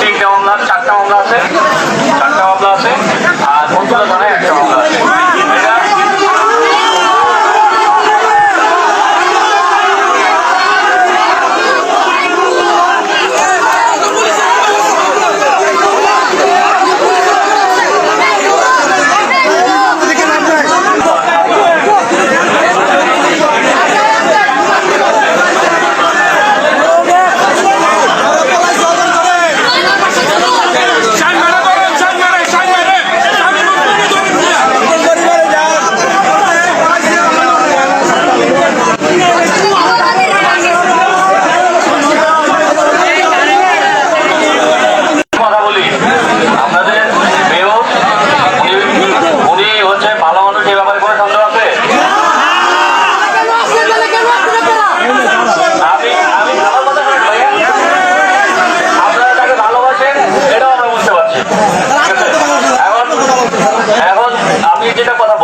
তিনটা মামলা চারটা মামলা আছে? যেটা কথা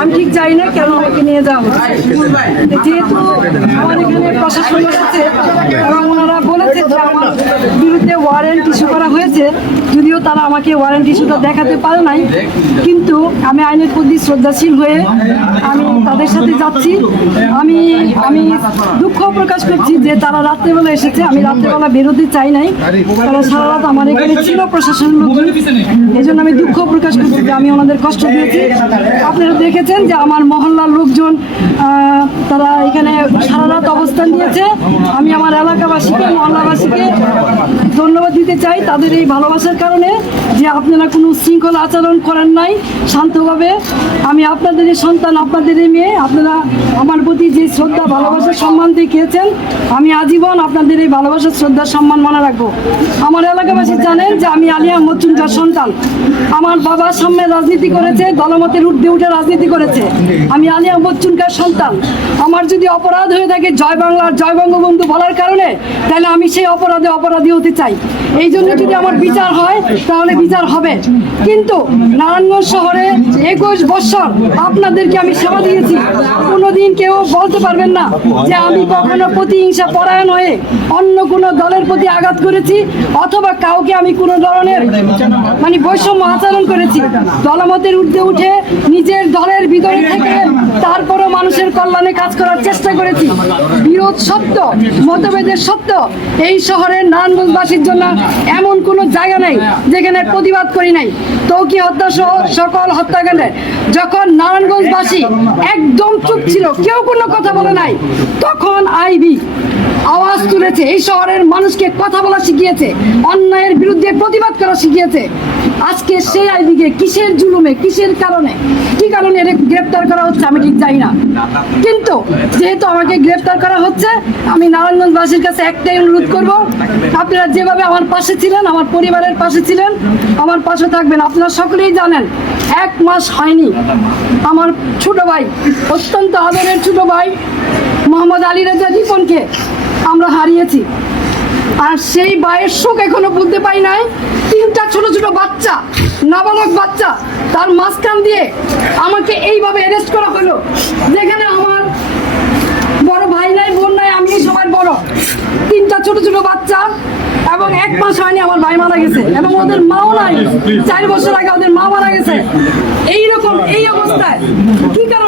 আমি ঠিক জানি না কেন আমাকে নিয়ে যাওয়া যেহেতু আমার এখানে প্রশাসন আছে এবং ওনারা বলেছে যে আমার বিরুদ্ধে ওয়ারেন্ট ইস্যু করা হয়েছে। যদিও তারা আমাকে ওয়ারেন্ট ইস্যুটা দেখাতে পারে নাই, কিন্তু আমি আইনের প্রতি শ্রদ্ধাশীল হয়ে আমি তাদের সাথে যাচ্ছি। আমি আমি দুঃখ প্রকাশ করছি যে তারা রাত্রেবেলা এসেছে। আমি রাত্রেবেলা বেরোতে চাই নাই। তারা সারা রাত আমার এখানে ছিল প্রশাসন এই জন্য আমি দুঃখ প্রকাশ করছি যে আমি ওনাদের কষ্ট দিয়েছি আপনারা দেখেছেন যে আমার মহল্লার লোকজন তারা এখানে সারা রাত অবস্থান নিয়েছে। আমি আমার এলাকাবাসীকে, মহল্লাবাসীকে ধন্যবাদ দিতে চাই তাদের এই ভালোবাসার কারণে যে আপনারা কোনো শৃঙ্খল আচরণ করেন নাই শান্তভাবে। আমি আপনাদেরই সন্তান আপনাদেরই মেয়ে, আপনারা আমার প্রতি যে শ্রদ্ধা, ভালোবাসা, সম্মান দেখিয়েছেন আমি আজীবন আপনাদের এই ভালোবাসা শ্রদ্ধা, সম্মান মনে রাখব। আমার এলাকাবাসী জানেন যে আমি আলিয়া মচুনকার সন্তান। আমার বাবা সামনে রাজনীতি করেছে দলমতের ঊর্ধ্বে উঠে রাজনীতি করেছে। আমি আলিয়া মচুনকার সন্তান। আমার যদি অপরাধ হয়ে থাকে জয় বাংলার, জয় বঙ্গবন্ধু বলার কারণে, তাহলে আমি সেই অপরাধে অপরাধী হতে চাই। এই জন্য যদি আমার বিচার হয়, তাহলে বিচার হবে। কিন্তু নারায়ণগঞ্জ শহরে একুশ বছর আপনাদেরকে আমি সেবা দিয়েছি। কোনোদিন কেউ বলতে পারবেন না যে আমি কখনো প্রতিহিংসা পরায়ণ হয়ে অন্য কোনো দলের প্রতি আঘাত করেছি, অথবা কাউকে আমি কোনো ধরনের মানে বৈষম্য আচরণ করেছি। দলমতের ঊর্ধ্বে উঠে নিজের দলের ভিতরে থেকে তারপরও মানুষের কল্যাণে কাজ করার চেষ্টা করেছি। বিরোধ সত্য, মতভেদের সত্য। এই শহরের নারায়ণগঞ্জবাসীর জন্য এমন কোনো জায়গা নেই যেখানে প্রতিবাদ করি নাই। তৌকি হত্যা সহ সকল হত্যাকাণ্ডে যখন নারায়ণগঞ্জবাসী একদম চুপ ছিল, কেউ কোনো কথা বলে নাই, তখন আইবি আওয়াজ তুলেছে, এই শহরের মানুষকে কথা বলা শিখিয়েছে, অন্যায়ের বিরুদ্ধে প্রতিবাদ করা শিখিয়েছে। আজকে সেই আইবিকে কিসের জুলুমে? কিসের কারণে? কি কারণে এর গ্রেপ্তার করা হচ্ছে? আমি ঠিক জানি না। কিন্তু যেহেতু আমাকে গ্রেপ্তার করা হচ্ছে, আমি নারায়ণগঞ্জবাসীর কাছে একটাই অনুরোধ করব, আপনারা যেভাবে আমার পাশে ছিলেন, আমার পরিবারের পাশে ছিলেন, আমার পাশে থাকবেন। আপনারা সকলেই জানেন, এক মাস হয়নি। আমার ছোট ভাই, অত্যন্ত আদরের ছোট ভাই, মোহাম্মদ আলী রাজা রিপনকে আমরা হারিয়েছি। আর সেই ভাইয়ের শোক এখনও বলতে পারি নাই। তিনটা ছোট ছোট বাচ্চা নাবালক বাচ্চা, তার মাঝখান দিয়ে আমাকে এইভাবে অ্যারেস্ট করা হলো। যেখানে আমার বড় ভাই নাই, বোন নাই, আমি সবার বড়। তিনটা ছোট ছোট বাচ্চা এবং এক মাস হয়নি আমার ভাই মারা গেছে। এবং ওদের মাও নাই। চার বছর আগে ওদের মা মারা গেছে। এইরকম এই অবস্থায় কি কারণে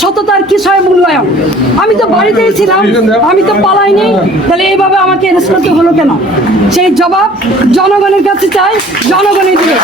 সততার কিসয় মূল্যায়ন আমি তো বাড়িতে ছিলাম, আমি তো পালাইনি, তাহলে এইভাবে আমাকে অ্যারেস্ট করতে হলো কেন? সেই জবাব জনগণের কাছে চাই, জনগণের দিকে।